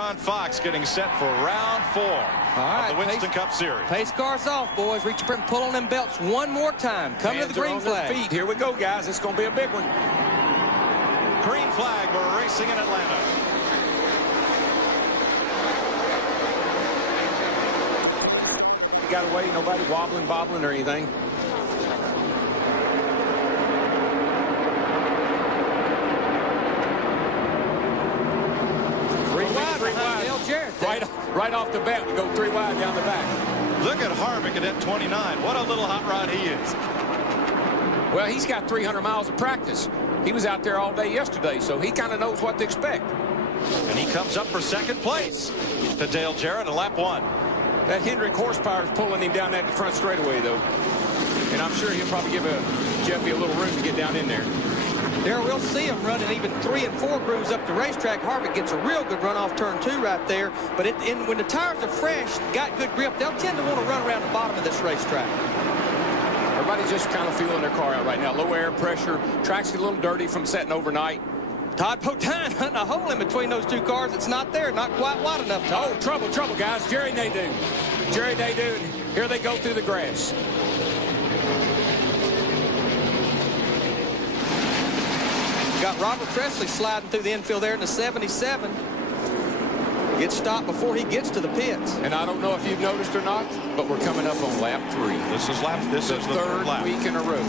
Ron Fox getting set for round 4 of the Winston Cup Series. Pace cars off, boys. Reach up and pull on them belts one more time. Come to the green flag. Feet. Here we go, guys. It's going to be a big one. Green flag. We're racing in Atlanta. Got away. Nobody wobbling, bobbling, or anything. Right off the bat, we go 3 wide down the back. Look at Harvick at 29. What a little hot rod he is. Well, he's got 300 miles of practice. He was out there all day yesterday, so he kind of knows what to expect. And he comes up for second place to Dale Jarrett at lap 1. That Hendrick horsepower is pulling him down that front straightaway, though. And I'm sure he'll probably give Jeffy a little room to get down in there. There, we'll see him running even 3 and 4 grooves up the racetrack. Harvick gets a real good run off turn 2 right there. But when the tires are fresh, got good grip, they'll tend to want to run around the bottom of this racetrack. Everybody's just kind of feeling their car out right now. Low air pressure. Track's a little dirty from setting overnight. Todd Potin hunting a hole in between those 2 cars. It's not there, not quite wide enough. Oh, trouble, guys. Jerry Nadeau. Jerry Nadeau. Here they go through the grass. Got Robert Presley sliding through the infield there in the 77. Gets stopped before he gets to the pits. And I don't know if you've noticed or not, but we're coming up on lap 3. This is the third lap. Week in a row.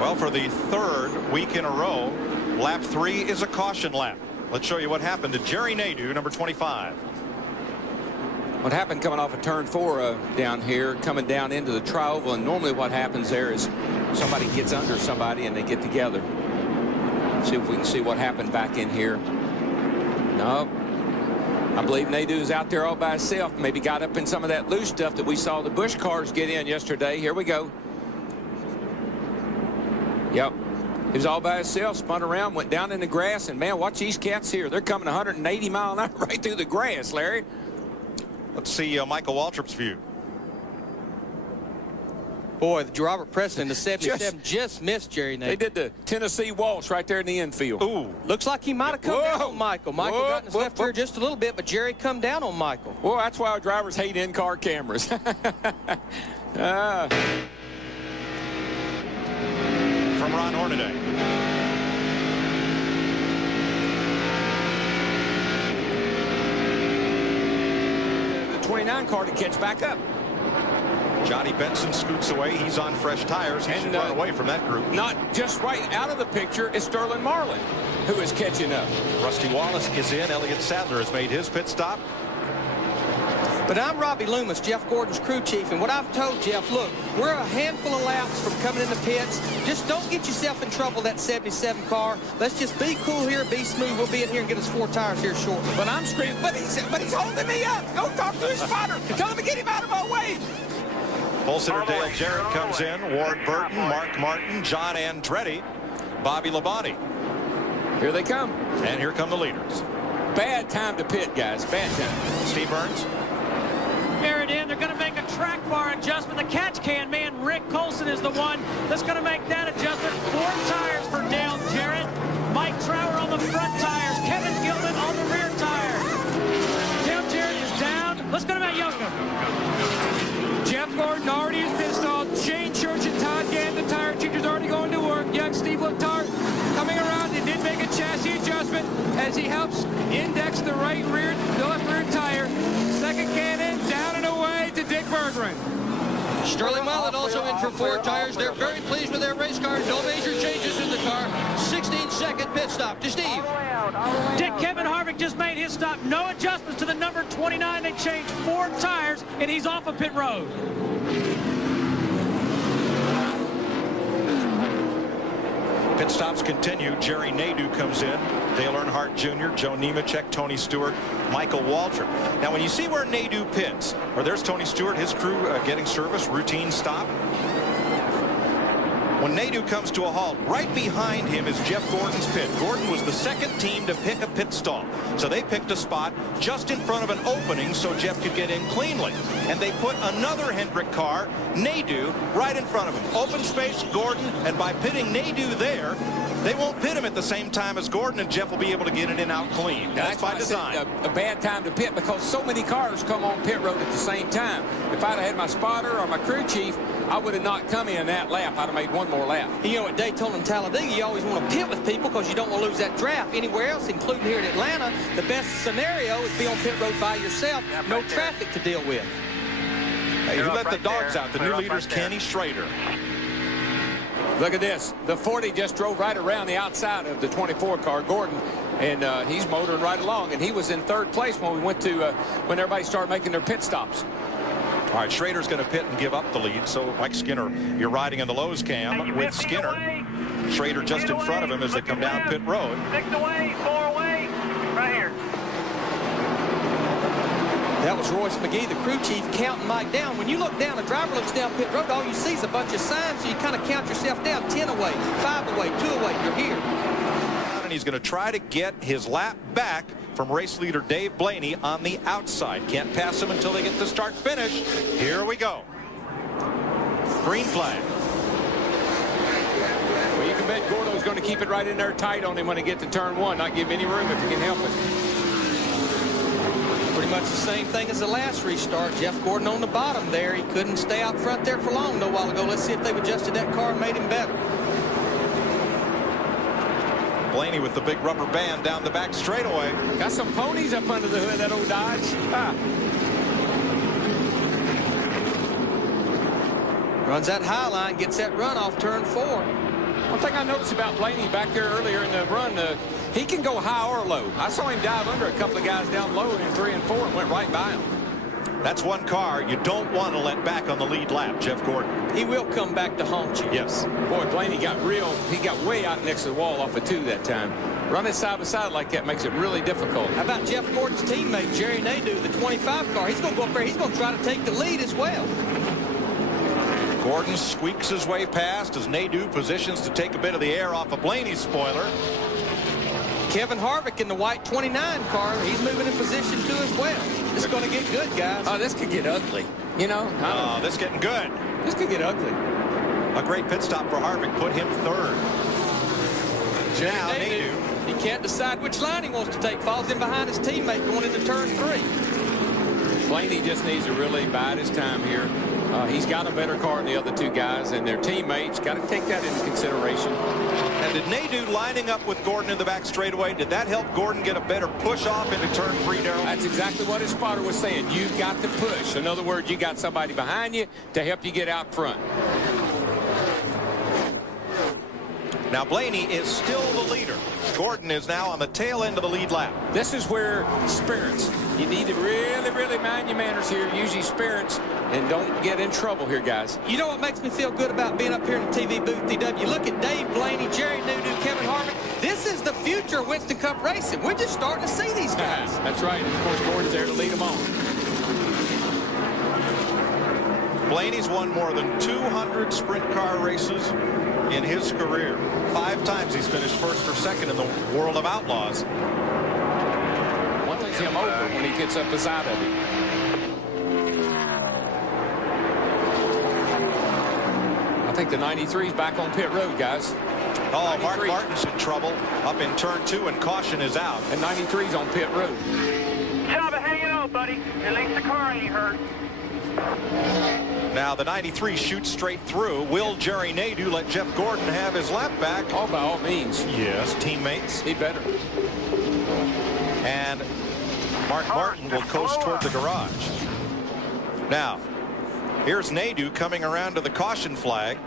Well, for the 3rd week in a row, lap 3 is a caution lap. Let's show you what happened to Jerry Nadeau, number 25. What happened coming off of turn 4 down here, coming down into the tri-oval, and normally what happens there is somebody gets under somebody and they get together. See if we can see what happened back in here. No. I believe Nadeau's out there all by himself. Maybe got up in some of that loose stuff that we saw the Busch cars get in yesterday. Here we go. Yep. He was all by himself, spun around, went down in the grass, and, man, watch these cats here. They're coming 180 miles an hour right through the grass, Larry. Let's see Michael Waltrip's view. Boy, Robert Presley in the 77 just missed Jerry Nadeau. They did the Tennessee waltz right there in the infield. Ooh. Looks like he might have come down on Michael. Michael got in his left rear just a little bit, but Jerry come down on Michael. Well, that's why our drivers hate in-car cameras. From Ron Hornaday. The 29 car to catch back up. Johnny Benson scoots away. He's on fresh tires. He should run away from that group. Not just right out of the picture is Sterling Marlin, who is catching up. Rusty Wallace is in. Elliott Sadler has made his pit stop. But I'm Robbie Loomis, Jeff Gordon's crew chief, and what I've told Jeff, look, we're a handful of laps from coming in the pits. Just don't get yourself in trouble, that 77 car. Let's just be cool here, be smooth. We'll be in here and get us 4 tires here shortly. But I'm screaming, but he's holding me up. Go talk to his spotter. Tell him to get him out of my way. Pole sitter Dale Jarrett comes in. Ward Burton, Mark Martin, John Andretti, Bobby Labonte. Here they come. And here come the leaders. Bad time to pit, guys. Bad time. Steve Burns. They're going to make a track bar adjustment. The catch can man, Rick Colson, is the one that's going to make that adjustment. 4 tires for Dale Jarrett. Mike Trower on the front tires. Kevin Gilman on the rear tires. Dale Jarrett is down. Let's go to Matt Youngman. Jeff Gordon already is installed. Shane Church and Todd Gann, the tire teacher's already going to work. Young Steve Letarte coming around. He did make a chassis adjustment as he helps index the left rear tire. Second can in, down and away to Dick Berggren. Sterling Mullet also in for 4 tires. They're very pleased with their race car. No major changes in the car. 16-second pit stop to Steve. Dick, Kevin Harvick just made his stop. No adjustments to the number 29. They changed 4 tires, and he's off of pit road. Pit stops continue. Jerry Nadeau comes in. Dale Earnhardt Jr., Joe Nemechek, Tony Stewart, Michael Waltrip. Now, when you see where Nadeau pits, or there's Tony Stewart, his crew getting service, routine stop. When Nadeau comes to a halt, right behind him is Jeff Gordon's pit. Gordon was the second team to pick a pit stop. So they picked a spot just in front of an opening so Jeff could get in cleanly. And they put another Hendrick car, Nadeau, right in front of him. Open space, Gordon, and by pitting Nadeau there, they won't pit him at the same time as Gordon, and Jeff will be able to get it in out clean. That's by design. A bad time to pit because so many cars come on pit road at the same time. If I'd have had my spotter or my crew chief, I would have not come in that lap. I'd have made one more lap. You know, at Daytona and Talladega, you always want to pit with people because you don't want to lose that draft. Anywhere else, including here at Atlanta, the best scenario is be on pit road by yourself. Yeah, no traffic to deal with. Hey, who let the dogs out? The new leader's Kenny Schrader. Look at this. The 40 just drove right around the outside of the 24 car, Gordon, and he's motoring right along. And he was in 3rd place when we went to when everybody started making their pit stops. All right, Schrader's going to pit and give up the lead. So, Mike Skinner, you're riding in the Lowe's cam with Skinner. Schrader just in front of him as they come down pit road. 6 away, 4 away, right here. That was Royce McGee, the crew chief, counting Mike down. When you look down, the driver looks down pit road, all you see is a bunch of signs, so you kind of count yourself down. 10 away, 5 away, 2 away, you're here. And he's going to try to get his lap back from race leader Dave Blaney on the outside. Can't pass him until they get the start finish. Here we go. Green flag. Well, you can bet Gordo's going to keep it right in there tight on him when they get to turn 1, not give him any room if he can help it. Pretty much the same thing as the last restart. Jeff Gordon on the bottom there. He couldn't stay out front there for long a while ago. Let's see if they've adjusted that car and made him better. Blaney with the big rubber band down the back straightaway. Got some ponies up under the hood of that old Dodge. Runs that high line, gets that run off turn 4. One thing I noticed about Blaney back there earlier in the run, he can go high or low. I saw him dive under a couple of guys down low in 3 and 4 and went right by him. That's one car you don't want to let back on the lead lap, Jeff Gordon. He will come back to haunt you. Yes. Boy, Blaney he got way out next to the wall off of 2 that time. Running side by side like that makes it really difficult. How about Jeff Gordon's teammate, Jerry Nadeau, the 25 car? He's going to go up there. He's going to try to take the lead as well. Gordon squeaks his way past as Nadeau positions to take a bit of the air off of Blaney's spoiler. Kevin Harvick in the white 29 car, he's moving in position too as well. This is going to get good, guys. Oh, this could get ugly. You know? Oh, this is getting good. This could get ugly. A great pit stop for Harvick put him 3rd. Now Nadeau. He can't decide which line he wants to take. Falls in behind his teammate going into turn 3. Blaney just needs to really bide his time here. He's got a better car than the other 2 guys, and their teammates got to take that into consideration. And did Nadeau lining up with Gordon in the back straightaway, did that help Gordon get a better push off into turn 3, Darrell? That's exactly what his spotter was saying. You've got to push. In other words, you got somebody behind you to help you get out front. Now Blaney is still the leader. Gordon is now on the tail end of the lead lap. This is where spirits. You need to really, really mind your manners here. Use your spirits and don't get in trouble here, guys. You know what makes me feel good about being up here in the TV booth, DW? Look at Dave Blaney, Jerry Nadeau, Kevin Harvick. This is the future of Winston Cup racing. We're just starting to see these guys. That's right. And of course, Gordon's there to lead them on. Blaney's won more than 200 sprint car races in his career. 5 times he's finished 1st or 2nd in the world of outlaws. One thing's him over when he gets up beside of him. I think the 93's back on pit road, guys. Oh, Mark Martin's in trouble up in turn 2, and caution is out. And 93's on pit road. Job of hanging on, buddy. At least the car ain't hurt. Now the 93 shoots straight through. Will Jerry Nadeau let Jeff Gordon have his lap back? Oh, by all means. Yes, teammates. He better. And Mark Martin will coast toward the garage. Now, Here's Nadeau coming around to the caution flag.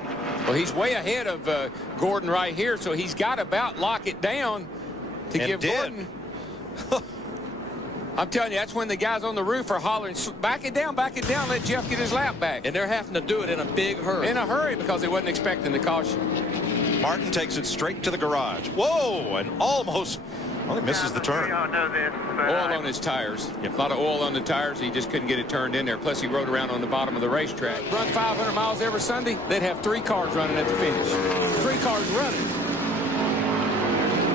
Well, he's way ahead of Gordon right here, so he's got to about lock it down to give Gordon. I'm telling you, that's when the guys on the roof are hollering, back it down, let Jeff get his lap back. And they're having to do it in a big hurry. In a hurry, because they wasn't expecting the caution. Martin takes it straight to the garage. Whoa, and almost, well, he misses the turn. Oil on his tires. Yep. A lot of oil on the tires. He just couldn't get it turned in there. Plus, he rode around on the bottom of the racetrack. Run 500 miles every Sunday, they'd have 3 cars running at the finish. 3 cars running.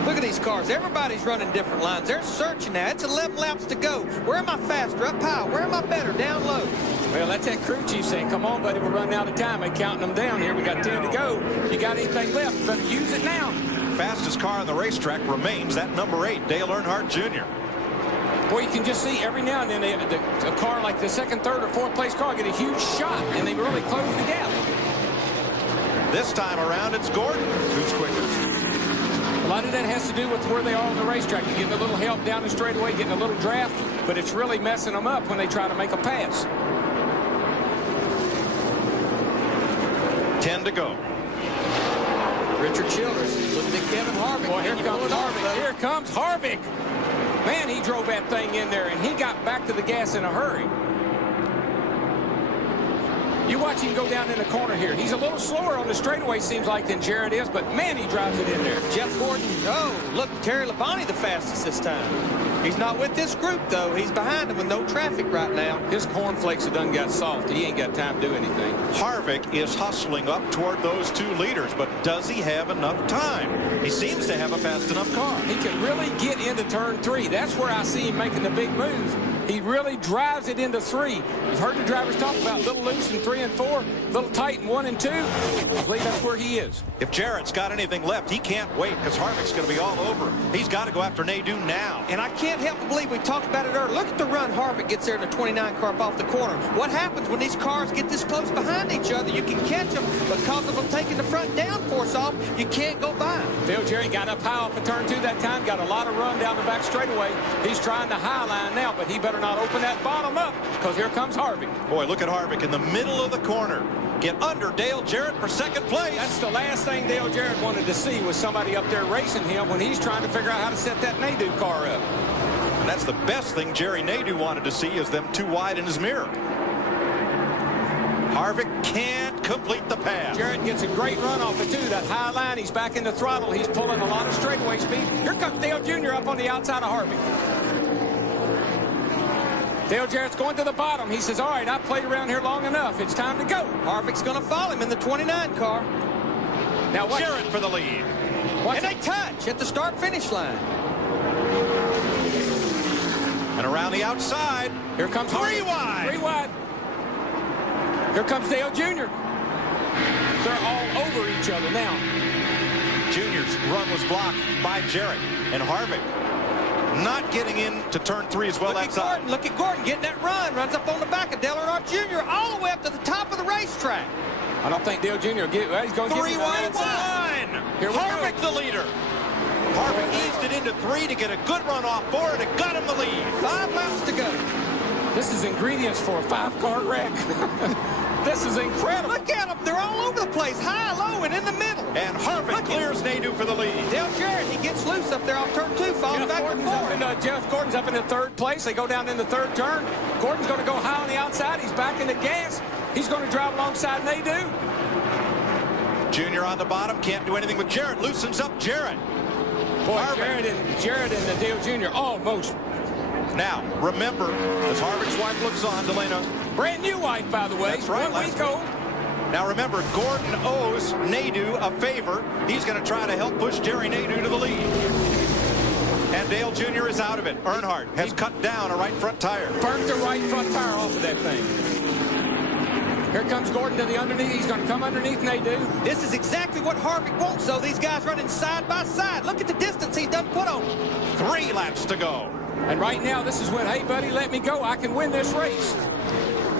Look at these cars. Everybody's running different lines. They're searching now. It's 11 laps to go. Where am I faster? Up high. Where am I better? Down low. Well, that's that crew chief saying, come on, buddy, we're running out of time. They're counting them down here. We got 10 to go. You got anything left? You better use it now. Fastest car on the racetrack remains that number 8, Dale Earnhardt Jr. Boy, you can just see every now and then a car like the 2nd, 3rd, or 4th place car get a huge shot, and they really close the gap. This time around, it's Gordon who's quicker. A lot of that has to do with where they are on the racetrack. You're getting a little help down the straightaway, getting a little draft, but it's really messing them up when they try to make a pass. 10 to go. Richard Childress looking at Kevin Harvick. Boy, here comes Harvick. Here comes Harvick. Man, he drove that thing in there, and he got back to the gas in a hurry. You watch him go down in the corner here. He's a little slower on the straightaway, seems like, than Jarrett is, but man, he drives it in there. Jeff Gordon, oh, look, Terry Labonte the fastest this time. He's not with this group, though. He's behind him with no traffic right now. His cornflakes have done got soft. He ain't got time to do anything. Harvick is hustling up toward those 2 leaders, but does he have enough time? He seems to have a fast enough car. He can really get into turn 3. That's where I see him making the big move. He really drives it into 3. You've heard the drivers talk about a little loose in 3 and 4, a little tight in 1 and 2. I believe that's where he is. If Jarrett's got anything left, he can't wait because Harvick's going to be all over him. He's got to go after Nadeau now. And I can't help but believe we talked about it earlier. Look at the run Harvick gets there in the 29 car up off the corner. What happens when these cars get this close behind each other? You can catch them, but because of them taking the front downforce off, you can't go by them. Dale Jarrett got up high off of turn 2 that time, got a lot of run down the back straightaway. He's trying the high line now, but he better not open that bottom up because here comes Harvick. Boy, look at Harvick in the middle of the corner. Get under Dale Jarrett for 2nd place. That's the last thing Dale Jarrett wanted to see was somebody up there racing him when he's trying to figure out how to set that Nadeau car up. And that's the best thing Jerry Nadeau wanted to see is them 2 wide in his mirror. Harvick can't complete the pass. Jarrett gets a great run off of 2. That high line, he's back in the throttle. He's pulling a lot of straightaway speed. Here comes Dale Jr. up on the outside of Harvick. Dale Jarrett's going to the bottom. He says, all right, I've played around here long enough. It's time to go. Harvick's going to follow him in the 29 car. Now Jarrett for the lead. And they touch at the start-finish line. And around the outside. Here comes 3 wide. 3 wide. Here comes Dale Jr. They're all over each other now. Junior's run was blocked by Jarrett. And Harvick not getting into turn 3 as well. Look at Gordon getting that run. Runs up on the back of Dale Earnhardt Jr. all the way up to the top of the racetrack. I don't think Dale Jr. will get. Well, he's going to get 3 wide. Here we Harvick go. the leader. Harvick eased it into 3 to get a good run off 4 and it got him the lead. 5 laps to go. This is ingredients for a 5-car wreck. This is incredible. Look at them. They're all over the place. High, low, and in the middle. And Harvick clears Nadeau for the lead. Dale Jarrett, he gets loose up there off turn 2. Falls back and forth. Jeff Gordon's up in the 3rd place. They go down in the 3rd turn. Gordon's going to go high on the outside. He's back in the gas. He's going to drive alongside Nadeau. Junior on the bottom. Can't do anything with Jarrett. Loosens up Jarrett. Boy, Jarrett and the Dale Jr. almost. Now, remember, as Harvick's wife looks on, Delana. Brand new wife, by the way. That's right. 1 week old. Now, remember, Gordon owes Nadeau a favor. He's going to try to help push Jerry Nadeau to the lead. And Dale Jr. is out of it. Earnhardt has cut down a right front tire. Burnt the right front tire off of that thing. Here comes Gordon to the underneath. He's going to come underneath Nadeau. This is exactly what Harvick wants, though. These guys running side by side. Look at the distance he's done put on. 3 laps to go. And right now, this is when, hey, buddy, let me go. I can win this race.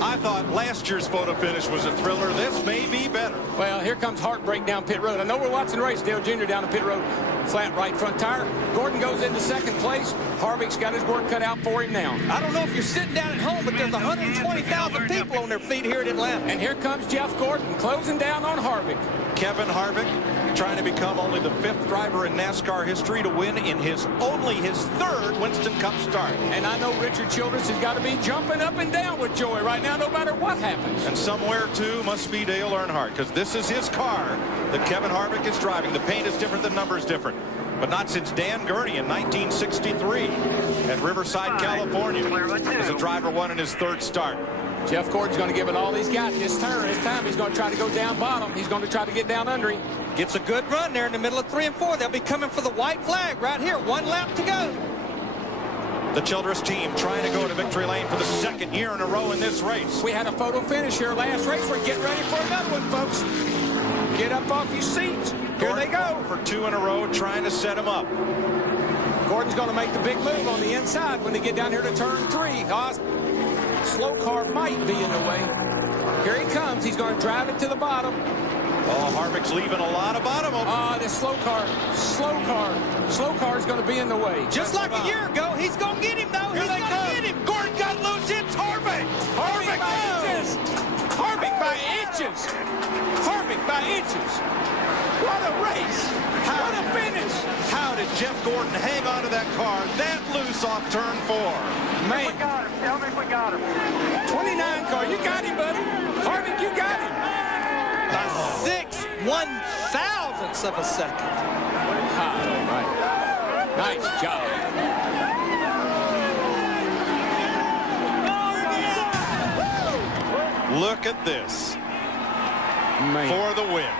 I thought last year's photo finish was a thriller. This may be better. Well, here comes heartbreak down pit road. I know we're watching the race. Dale Jr. down the pit road. Flat right front tire. Gordon goes into second place. Harvick's got his work cut out for him now. I don't know if you're sitting down at home, but there's 120,000 people on their feet here at Atlanta. And here comes Jeff Gordon closing down on Harvick. Kevin Harvick trying to become only the 5th driver in NASCAR history to win in only his 3rd Winston Cup start. And I know Richard Childress has got to be jumping up and down with joy right now, no matter what happens. And somewhere, too, must be Dale Earnhardt, because this is his car that Kevin Harvick is driving. The paint is different, the number is different. But not since Dan Gurney in 1963 at Riverside, California, as a driver won in his 3rd start. Jeff Gordon's going to give it all he's got this turn. This time he's going to try to go down bottom. He's going to try to get down under him. Gets a good run there in the middle of 3 and 4. They'll be coming for the white flag right here. 1 lap to go. The Childress team trying to go to victory lane for the 2nd year in a row in this race. We had a photo finish here last race. We're getting ready for another one, folks. Get up off your seats. Here they go. For 2 in a row, trying to set him up. Gordon's going to make the big move on the inside when they get down here to turn 3. Slow car might be in the way. Here he comes. He's going to drive it to the bottom. Oh, Harvick's leaving a lot of bottom open. This slow car is going to be in the way. Just like a year ago, he's going to get him, though. He's going to get him. Gordon got loose. It's Harvick. Harvick by inches. Harvick by inches. Harvick by inches. What a race. What a finish. How did Jeff Gordon hang on to that car that loose off turn 4? Man. We got him. Tell me if we got him. 29 car. You got him, buddy. Harvick, you got him. 6/1000ths of a second. All right. Nice job. Look at this. Man. For the win.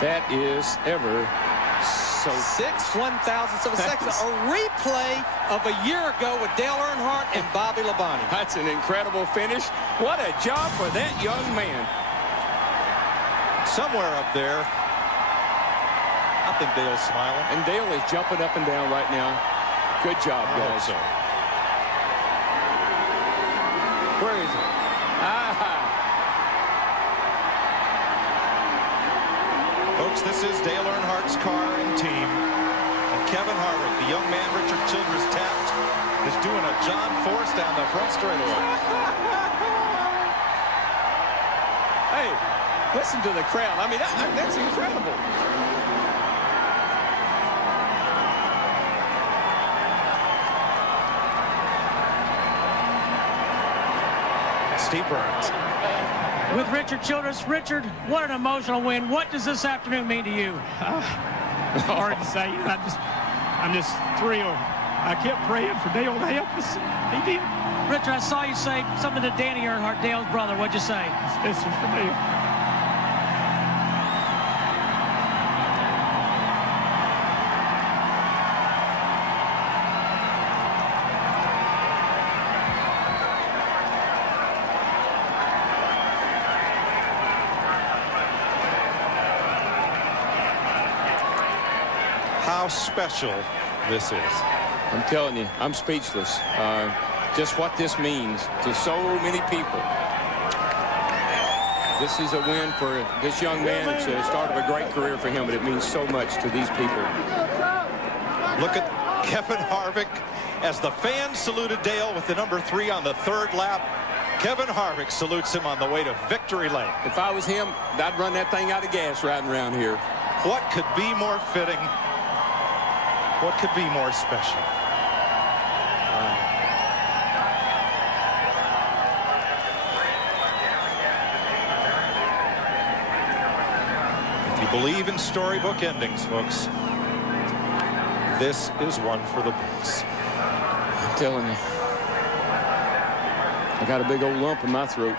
That is ever so 6/1000ths of a second. A replay of a year ago with Dale Earnhardt and Bobby Labonte. That's an incredible finish. What a job for that young man. Somewhere up there, I think Dale's smiling. And Dale is jumping up and down right now. Good job, guys. So. Where is it? Folks, this is Dale Earnhardt's car and team. And Kevin Harvick, the young man Richard Childress tapped, is doing a John Force down the front straightaway. Hey, listen to the crowd. I mean, that's incredible. Steve Burns. With Richard Childress. Richard, what an emotional win. What does this afternoon mean to you? Hard to say. I'm just thrilled. I kept praying for Dale to help us. He did. Richard, I saw you say something to Danny Earnhardt, Dale's brother. What'd you say? This is for Dale. How special this is. I'm telling you, I'm speechless. Just what this means to so many people. This is a win for this young man. It's the start of a great career for him, but it means so much to these people. Look at Kevin Harvick as the fans saluted Dale with the number 3 on the 3rd lap. Kevin Harvick salutes him on the way to victory lane. If I was him, I'd run that thing out of gas riding around here. What could be more fitting? What could be more special? If you believe in storybook endings, folks, this is one for the books. I'm telling you. I got a big old lump in my throat.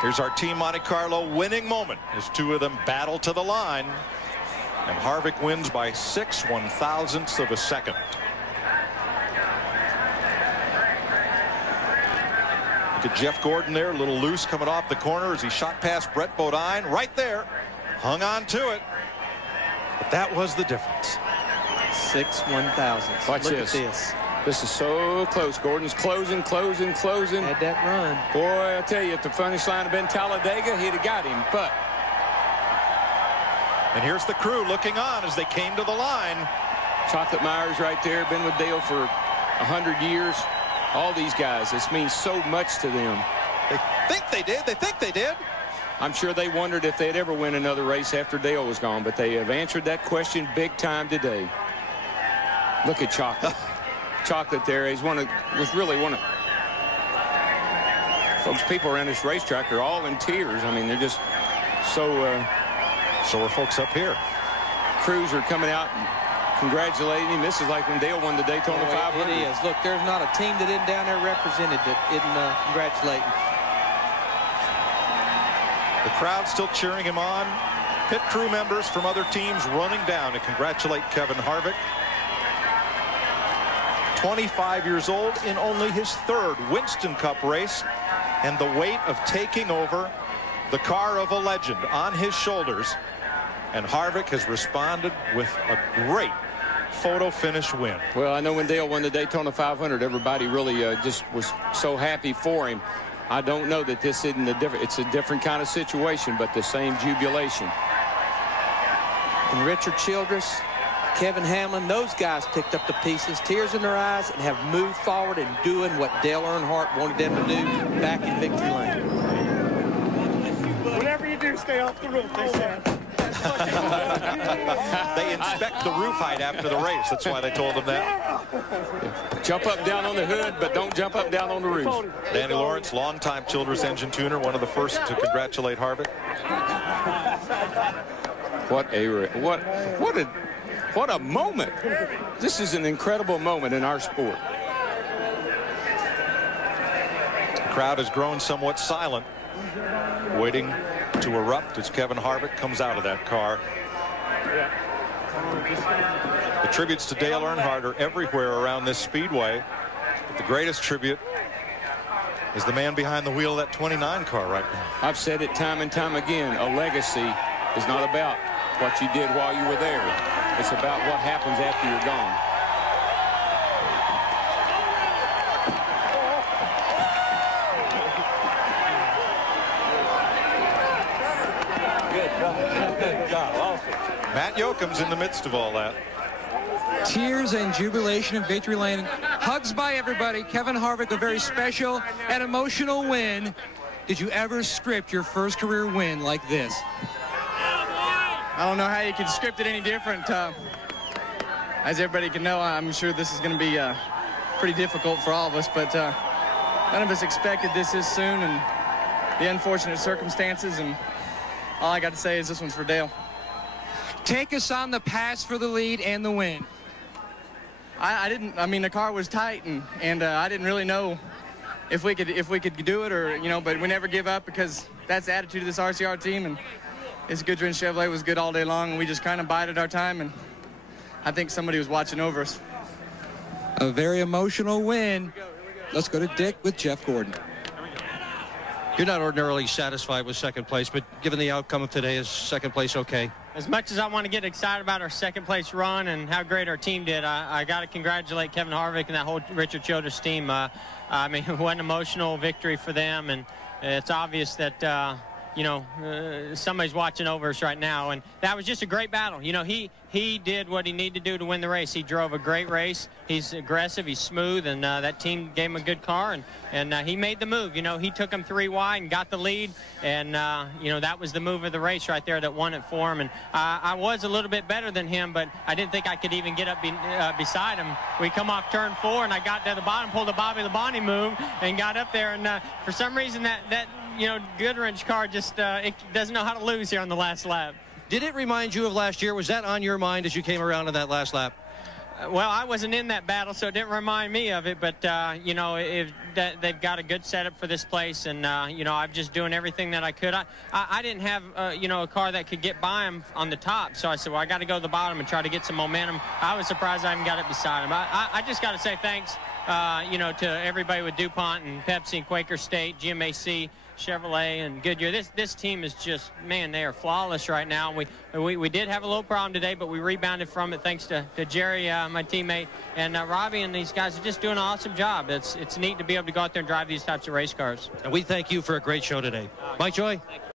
Here's our Team Monte Carlo winning moment as 2 of them battle to the line. And Harvick wins by 6/1000ths of a second. Look at Jeff Gordon there, a little loose coming off the corner as he shot past Brett Bodine. Right there. Hung on to it. But that was the difference. 6 1,000s. Watch Look this. at this. This is so close. Gordon's closing. Had that run. Boy, I tell you, if the finish line had been Talladega, he'd have got him. But and here's the crew looking on as they came to the line. Chocolate Myers right there, been with Dale for 100 years. All these guys, this means so much to them. They think they did. They think they did. I'm sure they wondered if they'd ever win another race after Dale was gone, but they have answered that question big time today. Look at Chocolate. Chocolate there. He's really one of folks. People around this racetrack are all in tears. I mean, they're just so. So are folks up here. Crews are coming out and congratulating him. This is like when Dale won the Daytona 500. It is. Look, there's not a team that isn't down there represented that isn't congratulating. The crowd still cheering him on. Pit crew members from other teams running down to congratulate Kevin Harvick. 25 years old in only his 3rd Winston Cup race, and the weight of taking over the car of a legend on his shoulders. And Harvick has responded with a great photo finish win. Well, I know when Dale won the Daytona 500, everybody really just was so happy for him. I don't know that this isn't it's a different kind of situation, but the same jubilation. And Richard Childress, Kevin Hamlin, those guys picked up the pieces, tears in their eyes, and have moved forward and doing what Dale Earnhardt wanted them to do back in victory lane. Whatever you do, stay off the roof, they said. They inspect the roof height after the race. That's why they told him that. Jump up down on the hood, but don't jump up down on the roof. Danny Lawrence, longtime Childress engine tuner, one of the first to congratulate Harvick. What a moment. This is an incredible moment in our sport. The crowd has grown somewhat silent, waiting to erupt as Kevin Harvick comes out of that car. The tributes to Dale Earnhardt are everywhere around this speedway, but the greatest tribute is the man behind the wheel of that 29 car right now. I've said it time and time again, a legacy is not about what you did while you were there. It's about what happens after you're gone. Good job. Awesome. Matt Yoakum's in the midst of all that. Tears and jubilation in victory lane. Hugs by everybody. Kevin Harvick, a very special and emotional win. Did you ever script your first career win like this? I don't know how you could script it any different. As everybody can know, I'm sure this is going to be pretty difficult for all of us, but none of us expected this soon, and the unfortunate circumstances, and all I got to say is this one's for Dale. Take us on the pass for the lead and the win. I mean, the car was tight, and I didn't really know if we could do it, or but we never give up, because that's the attitude of this RCR team, and this Goodrich Chevrolet was good all day long, and we just kind of bided our time, and I think somebody was watching over us. A very emotional win. Let's go to Dick with Jeff Gordon. You're not ordinarily satisfied with second place, but given the outcome of today, is second place okay? As much as I want to get excited about our second place run and how great our team did, I got to congratulate Kevin Harvick and that whole Richard Childress team. I mean, what an emotional victory for them, and it's obvious that somebody's watching over us right now, and that was just a great battle. He did what he needed to do to win the race. He drove a great race. He's aggressive, he's smooth, and that team gave him a good car, and he made the move. He took him 3 wide and got the lead, and that was the move of the race right there that won it for him. And I was a little bit better than him, but I didn't think I could even get up beside him. We come off turn 4, and I got to the bottom, pulled the Bobby Labonte move, and got up there, and for some reason that Goodrich car just it doesn't know how to lose here on the last lap. Did it remind you of last year? Was that on your mind as you came around in that last lap? Well, I wasn't in that battle, so it didn't remind me of it. But they've got a good setup for this place, and I'm just doing everything that I could. I didn't have a car that could get by him on the top, so I said, well, I got to go to the bottom and try to get some momentum. I was surprised I even got it beside him. I just got to say thanks you know, to everybody with DuPont and Pepsi and Quaker State, GMAC, Chevrolet and Goodyear. This team is just, man, they are flawless right now. We did have a little problem today, but we rebounded from it thanks to Jerry, my teammate, and Robbie, and these guys are just doing an awesome job. It's neat to be able to go out there and drive these types of race cars. And we thank you for a great show today. Mike Joy. Thank you.